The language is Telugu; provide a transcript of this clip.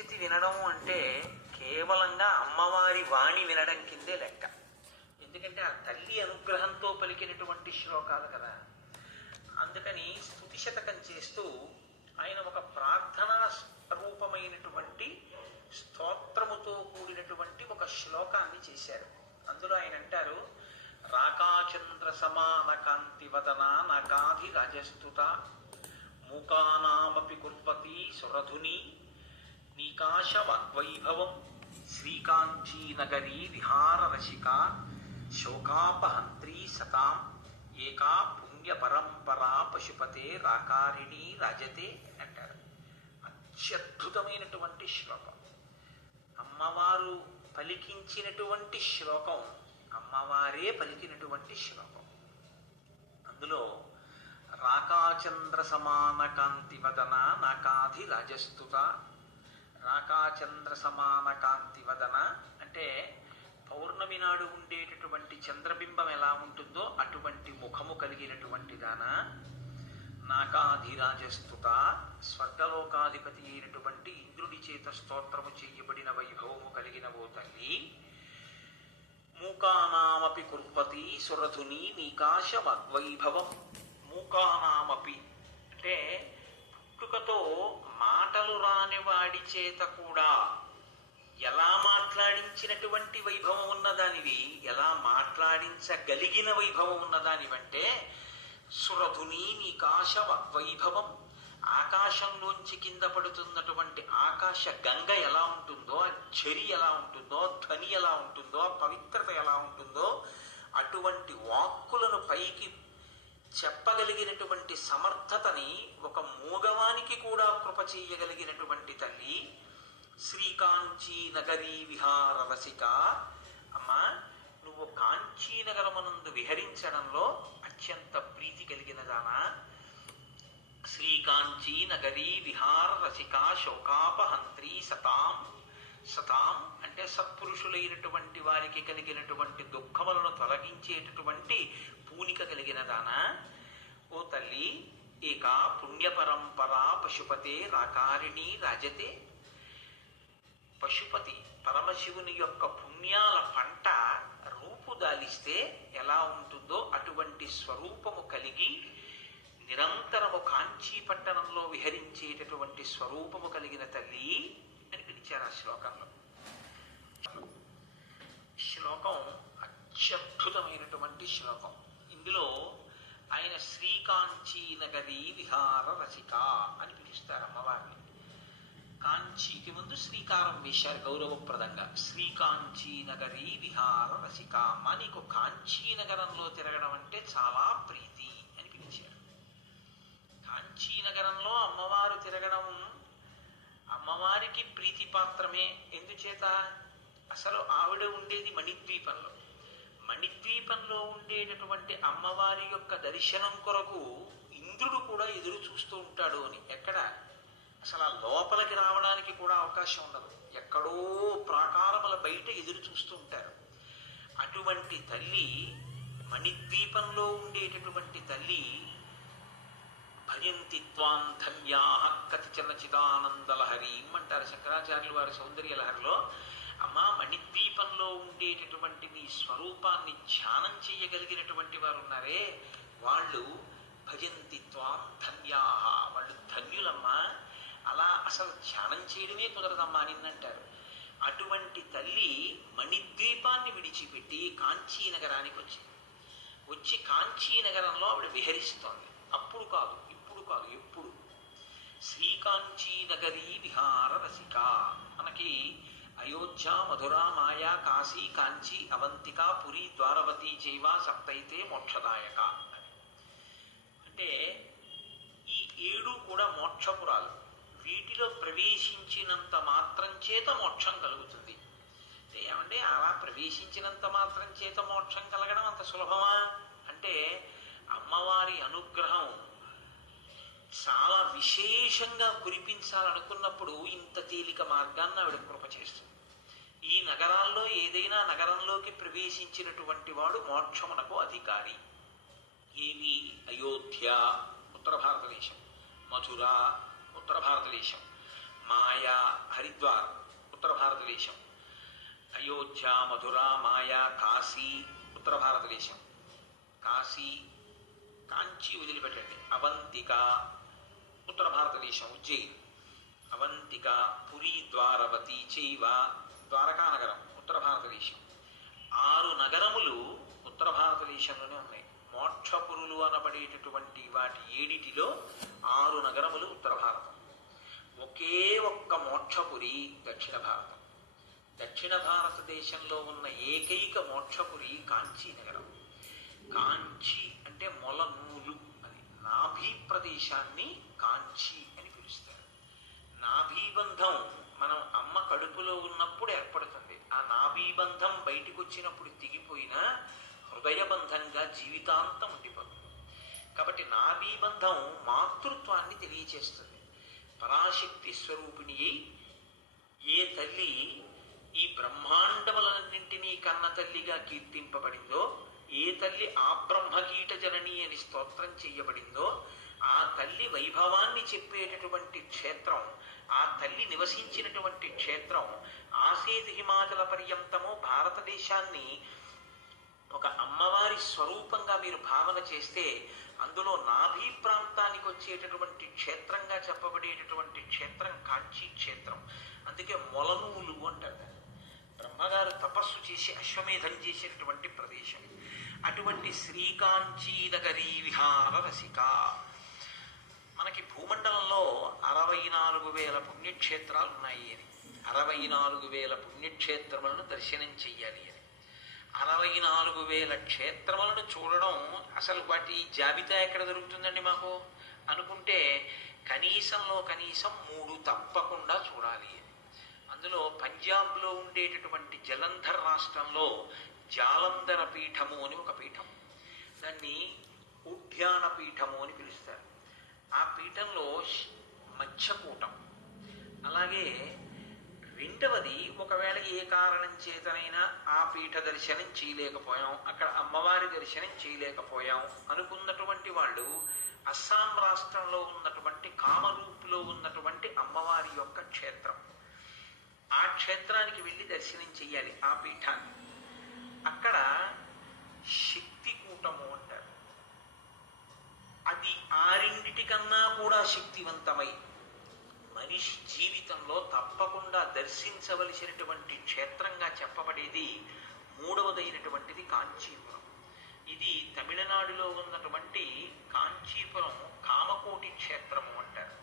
స్థితి వినడం అంటే కేవలంగా అమ్మవారి వాణి వినడం కిందే లెక్క. ఎందుకంటే ఆ తల్లి అనుగ్రహంతో పలికినటువంటి శ్లోకాలు కదా. అందుకని స్థుతి శతకం చేస్తూ ఆయన ఒక ప్రార్థనా రూపమైనటువంటి స్తోత్రముతో కూడినటువంటి ఒక శ్లోకాన్ని చేశారు. అందులో ఆయన అంటారు రాకాచంద్ర సమాన కాంతివదన నకాధి రాజస్తుత మూకానామపి కుర్వతి సురధుని పాశవద్వైభవం వాగ్వైభవం విహార రసిక శోకాపహంత్రీ సతాం ఏకా పుణ్య పరంపరా పశుపతే రాకారిణి రాజతే అంటారు. అత్యద్భుతమైనటువంటి శ్లోకం. అమ్మవారు పలికించినటువంటి శ్లోకం అమ్మవారే పలికినటువంటి శ్లోకం. అందులో రాకాచంద్ర సమాన కాంతి వదన నాకాధి రాజస్తుత రాకాచంద్ర సమాన కాంతి వదన అంటే పౌర్ణమి నాడు ఉండేటటువంటి చంద్రబింబం ఎలా ఉంటుందో అటువంటి ముఖము కలిగినటువంటి దాన నాకాధిరాజస్తుత స్వర్గలోకాధిపతి అయినటువంటి ఇంద్రుడి చేత స్తోత్రము చేయబడిన వైభవము కలిగిన ఓ తల్లి. మూకానామపి కుర్పతి సురధుని నీకాశ వైభవం మూకానామపి అంటే పుట్టుకతో మాటలు రానివాడి చేత కూడా ఎలా మాట్లాడించినటువంటి వైభవం ఉన్నదానివి ఎలా మాట్లాడించగలిగిన వైభవం ఉన్నదానివంటే సురధుని నీకాశ వైభవం. ఆకాశంలోంచి కింద పడుతున్నటువంటి ఆకాశ గంగ ఎలా ఉంటుందో ఆ ఎలా ఉంటుందో ధ్వని ఎలా ఉంటుందో ఆ పవిత్రత ఎలా ఉంటుందో అటువంటి వాక్కులను పైకి చెప్పగలిగినటువంటి సమర్థతని ఒక మూగవానికి కూడా కృప చేయగలిగినటువంటి తల్లి శ్రీకాంచీ నగరీ విహార రసిక. అమ్మా నువ్వు కాంచీనగరమునందు విహరించడంలో అత్యంత ప్రీతి కలిగిన దానా? శ్రీకాంచీ నగరీ విహార రసిక శోకాపహంత్రి సతాం. సతాం అంటే సత్పురుషులైనటువంటి వారికి కలిగినటువంటి దుఃఖములను తొలగించేటటువంటి పూనిక కలిగిన దాన. ఓ తల్లి ఏక పుణ్యపరంపరా పశుపతే రాకారిణి రాజతే. పశుపతి పరమశివుని యొక్క పుణ్యాల పంట రూపుదాలిస్తే ఎలా ఉంటుందో అటువంటి స్వరూపము కలిగి నిరంతరము కాంచీ పట్టణంలో విహరించేటటువంటి స్వరూపము కలిగిన తల్లి అని పిలిచారు ఆ శ్లోకంలో శ్లోకం అత్యద్భుతమైనటువంటి శ్లోకం ఇందులో ఆయన శ్రీకాంచీ నగరీ విహార రసిక అని పిలుస్తారు అమ్మవారిని. కాంచీకి ముందు శ్రీకారం వేశారు గౌరవప్రదంగా. శ్రీకాంచీ నగరీ విహార రసిక అమ్మ నీకు కాంచీ నగరంలో తిరగడం అంటే చాలా ప్రీతి అని పిలిచారు. కాంచీ నగరంలో అమ్మవారు తిరగడం అమ్మవారికి ప్రీతి పాత్రమే ఎందుచేత? అసలు ఆవిడ ఉండేది మణిద్వీపంలో. మణిద్వీపంలో ఉండేటటువంటి అమ్మవారి యొక్క దర్శనం కొరకు రుద్రుడు కూడా ఎదురు చూస్తూ ఉంటాడు అని ఎక్కడ? అసలు ఆ లోపలికి రావడానికి కూడా అవకాశం ఉండదు. ఎక్కడో ప్రాకారముల బయట ఎదురు చూస్తూ ఉంటారు. అటువంటి తల్లి మణిద్వీపంలో ఉండేటటువంటి తల్లి భయంతి త్వాం ధన్యా కతిచన చిదానందలహరీం అంటారు శంకరాచార్యులు వారి సౌందర్య లహరిలో అమ్మా మణిద్వీపంలో ఉండేటటువంటి నీ స్వరూపాన్ని ధ్యానం చేయగలిగినటువంటి వారు ఉన్నారే. వాళ్ళు భజంతి త్వాం ధన్యా వాళ్ళు ధన్యులమ్మా అలా అసలు ధ్యానం చేయడమే కుదరదమ్మా నిన్నంటారు. అటువంటి తల్లి మణిద్వీపాన్ని విడిచిపెట్టి కాంచీ నగరానికి వచ్చింది. వచ్చి కాంచీ నగరంలో ఆవిడ విహరిస్తోంది. అప్పుడు కాదు ఇప్పుడు కాదు ఎప్పుడు? శ్రీకాంచీ నగరీ విహార రసిక మనకి అయోధ్య మధుర మాయా కాశీ కాంచీ అవంతిక పురి ద్వారవతి చైవ సప్తైతే మోక్షదాయక. అంటే ఈ ఏడు కూడా మోక్షపురాలు. వీటిలో ప్రవేశించినంత మాత్రం చేత మోక్షం కలుగుతుంది. ఏమంటే అలా ప్రవేశించినంత మాత్రం చేత మోక్షం కలగడం అంత సులభమా? అంటే అమ్మవారి అనుగ్రహం చాలా విశేషంగా కురిపించాలనుకున్నప్పుడు ఇంత తేలిక మార్గాన్ని ఆవిడ కృప చేస్తుంది. ఈ నగరాల్లో ఏదైనా నగరంలోకి ప్రవేశించినటువంటి వాడు మోక్షమునకు అధికారి. ఏవి అయోధ్య ఉత్తర భారతదేశం. మథుర ఉత్తర భారతదేశం. మాయా హరిద్వార్ ఉత్తర భారతదేశం. అయోధ్య మధుర మాయా కాశీ ఉత్తర భారతదేశం. కాశీ కాంచి వదిలిపెట్టండి. అవంతిక ఉత్తర భారతదేశం ఉజ్జయిన్. అవంతిక పురి ద్వారవతి చైవ ద్వారకా నగరం ఉత్తర భారతదేశం. ఆరు నగరములు ఉత్తర భారతదేశంలోనే ఉన్నాయి. మోక్షపురులు అనబడేటటువంటి వాటి ఏడిటిలో ఆరు నగరములు ఉత్తర భారతం. ఒకే ఒక్క మోక్షపురి దక్షిణ భారతం. దక్షిణ భారతదేశంలో ఉన్న ఏకైక మోక్షపురి కాంచీ నగరం. కాంచి అంటే మొల నూలు అని నాభి ప్రదేశాన్ని కాంచి అని పిలుస్తారు. నాభీబంధం మనం అమ్మ కడుపులో ఉన్నప్పుడు ఏర్పడుతుంది. ఆ నాభీబంధం బయటకు వచ్చినప్పుడు తెగిపోయినా హృదయబంధంగా జీవితాంతం ఉండిపోతుంది. కాబట్టి నాభీబంధం మాతృత్వాన్ని తెలియచేస్తుంది. పరాశక్తి స్వరూపిణి ఏ తల్లి ఈ బ్రహ్మాండములన్నింటినీ కన్న తల్లిగా కీర్తింపబడిందో ఏ తల్లి ఆ బ్రహ్మకీట జనని అని స్తోత్రం చేయబడిందో ఆ తల్లి వైభవాన్ని చెప్పేటటువంటి క్షేత్రం ఆ తల్లి నివసించినటువంటి క్షేత్రం ఆసేది హిమాచల పర్యంతము భారతదేశాన్ని ఒక అమ్మవారి స్వరూపంగా మీరు భావన చేస్తే అందులో నాభి ప్రాంతానికి వచ్చేటటువంటి క్షేత్రంగా చెప్పబడేటటువంటి క్షేత్రం కాంచీ క్షేత్రం. అందుకే మొలనూలు అంటారు బ్రహ్మగారు తపస్సు చేసి అశ్వమేధం చేసినటువంటి ప్రదేశం. అటువంటి శ్రీకాంచీ నగరీ విహార రసిక. మనకి భూమండలంలో అరవై నాలుగు వేల పుణ్యక్షేత్రాలు ఉన్నాయి అని. అరవై నాలుగు వేల పుణ్యక్షేత్రములను దర్శనం చెయ్యాలి అని. అరవై నాలుగు వేల క్షేత్రములను చూడడం అసలు వాటి జాబితా ఎక్కడ దొరుకుతుందండి మాకు? అనుకుంటే కనీసంలో కనీసం మూడు తప్పకుండా చూడాలి. అందులో పంజాబ్లో ఉండేటటువంటి జలంధర్ రాష్ట్రంలో జాలంధర పీఠము అని ఒక పీఠం. దాన్ని ఉద్యాన పీఠము అని పిలుస్తారు. ఆ పీఠంలో మత్స్యకూటం. అలాగే రెండవది ఒకవేళ ఏ కారణం చేతనైనా ఆ పీఠ దర్శనం చేయలేకపోయాం అక్కడ అమ్మవారి దర్శనం చేయలేకపోయాం అనుకున్నటువంటి వాళ్ళు అస్సాం రాష్ట్రంలో ఉన్నటువంటి కామరూపులో ఉన్నటువంటి అమ్మవారి యొక్క క్షేత్రం. ఆ క్షేత్రానికి వెళ్ళి దర్శనం చేయాలి ఆ పీఠాన్ని. అక్కడ శక్తి కూటము అంటారు. అది ఆరింటికన్నా కూడా శక్తివంతమై మనిషి జీవితంలో తప్పకుండా దర్శించవలసినటువంటి క్షేత్రంగా చెప్పబడేది మూడవదైనటువంటిది కాంచీపురం. ఇది తమిళనాడులో ఉన్నటువంటి కాంచీపురం కామకోటి క్షేత్రము అంటారు.